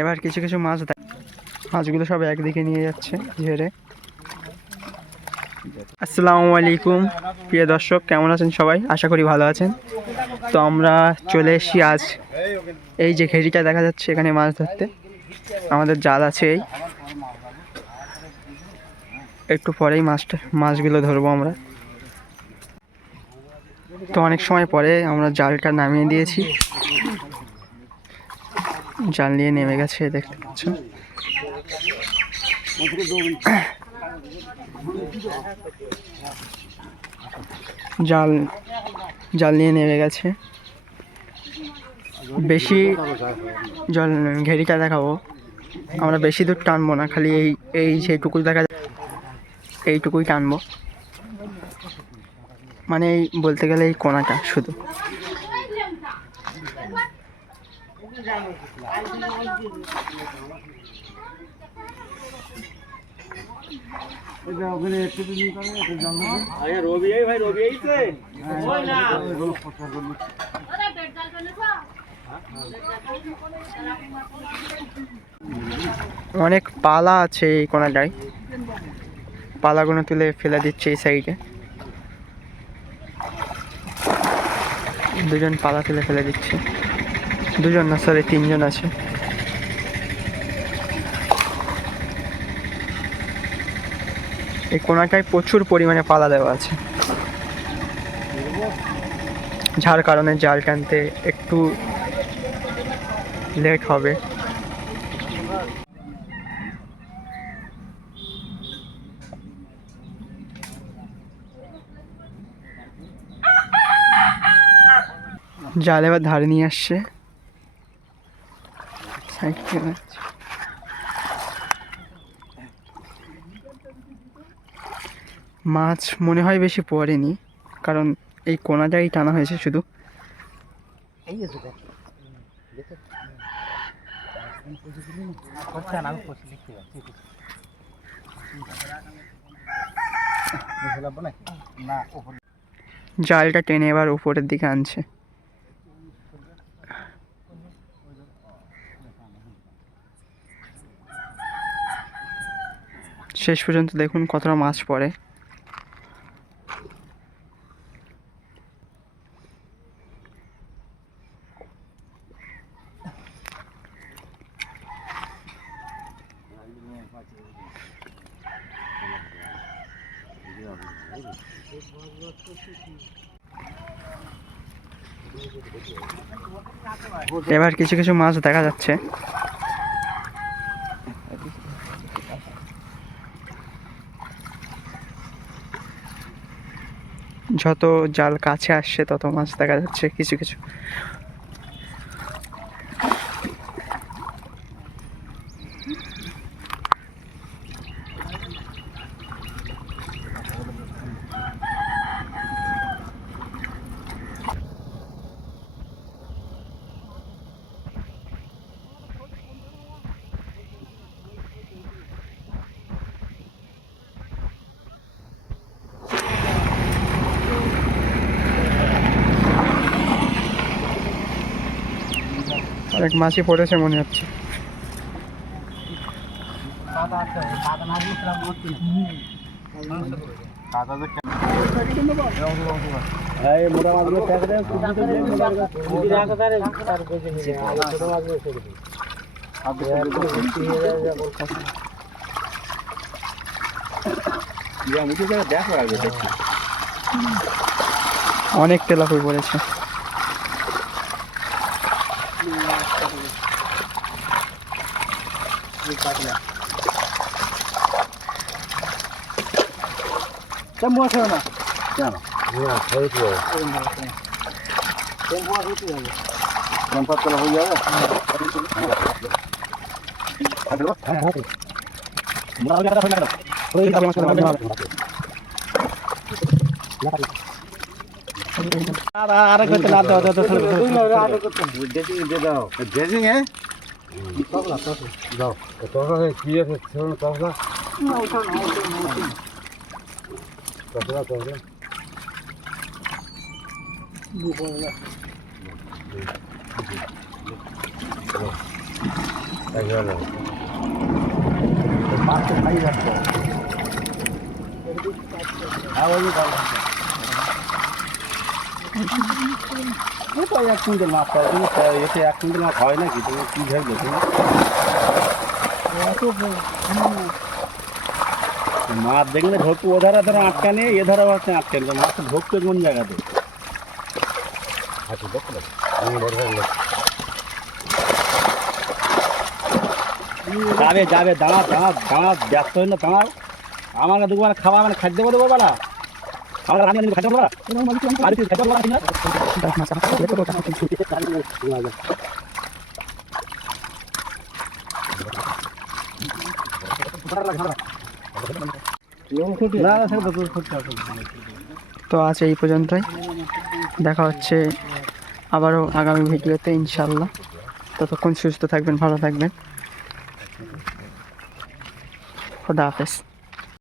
এবার কিছু কিছু মাছগুলো সব একদিকে নিয়ে যাচ্ছে ঝেড়ে। আসসালামু আলাইকুম প্রিয় দর্শক, কেমন আছেন সবাই? আশা করি ভালো আছেন। তো আমরা চলে এসেছি আজ এই যে ঘেরিটা দেখা যাচ্ছে এখানে মাছ ধরতে। আমাদের জাল আছে, একটু পরেই মাছগুলো ধরবো আমরা। তো অনেক সময় পরে আমরা জালটা নামিয়ে দিয়েছি, জাল নিয়ে নেমে গেছে দেখতে পাচ্ছ। জাল নিয়ে নেমে গেছে। বেশি জল ঘেরিটা দেখাবো, আমরা বেশি দূর টানবো না, খালি এই যেটুকু দেখা যায় এইটুকুই টানবো, মানে এই বলতে গেলে এই কোনাটা শুধু। অনেক পালা আছে এই কোনাটায়, পালাগুলো তুলে ফেলে দিচ্ছে এই সাইডে। দুজন পালা তুলে ফেলে দিচ্ছে, দুজন না সরি তিনজন আছে। এই কোনাটায় প্রচুর পরিমাণে পালা দেওয়া আছে, যার কারণে জাল টানতে একটু লেট হবে। জাল এবার ধারে নিয়ে আসছে, মাছ মনে হয় বেশি পড়েনি, কারণ এই কোনাটাই টানা হয়েছে শুধু। জালটা টেনে এবার উপরের দিকে আনছে। শেষ পর্যন্ত দেখুন কতটা মাছ পড়ে। এবার কিছু কিছু মাছ দেখা যাচ্ছে। যত জাল কাছে আসছে তত মাছ দেখা যাচ্ছে কিছু কিছু। অনেক মাছই পড়েছে মনে হচ্ছে। অনেক তেলাপিয়া পড়েছে। এক কুইন্টাল মাছ পাওয়া তুমি এতে 1 কুইন্টাল মাছ হয় নাকি? তুমি কি ভেবে তুমি মাছ দেখলে ঢোকু ও ধারা ধরো আটকানে এ ধারা আছে আটকানে মাছ ঢোকতে কোন জায়গাতে যাবে যাবে দাঁড়া দাঁড়া দাঁড়া ব্যস্ত হই না দাঁড়াও আমাকে দুবার খাওয়া মানে খাদ্য দেবো বেলা আমার রান্না খাদ্য দেবো আর কি খাদ্য দেবো না তো আজ এই পর্যন্তই, দেখা হচ্ছে আবারও আগামী ভিডিওতে ইনশাল্লাহ। ততক্ষণ সুস্থ থাকবেন, ভালো থাকবেন, খোদা হাফেজ।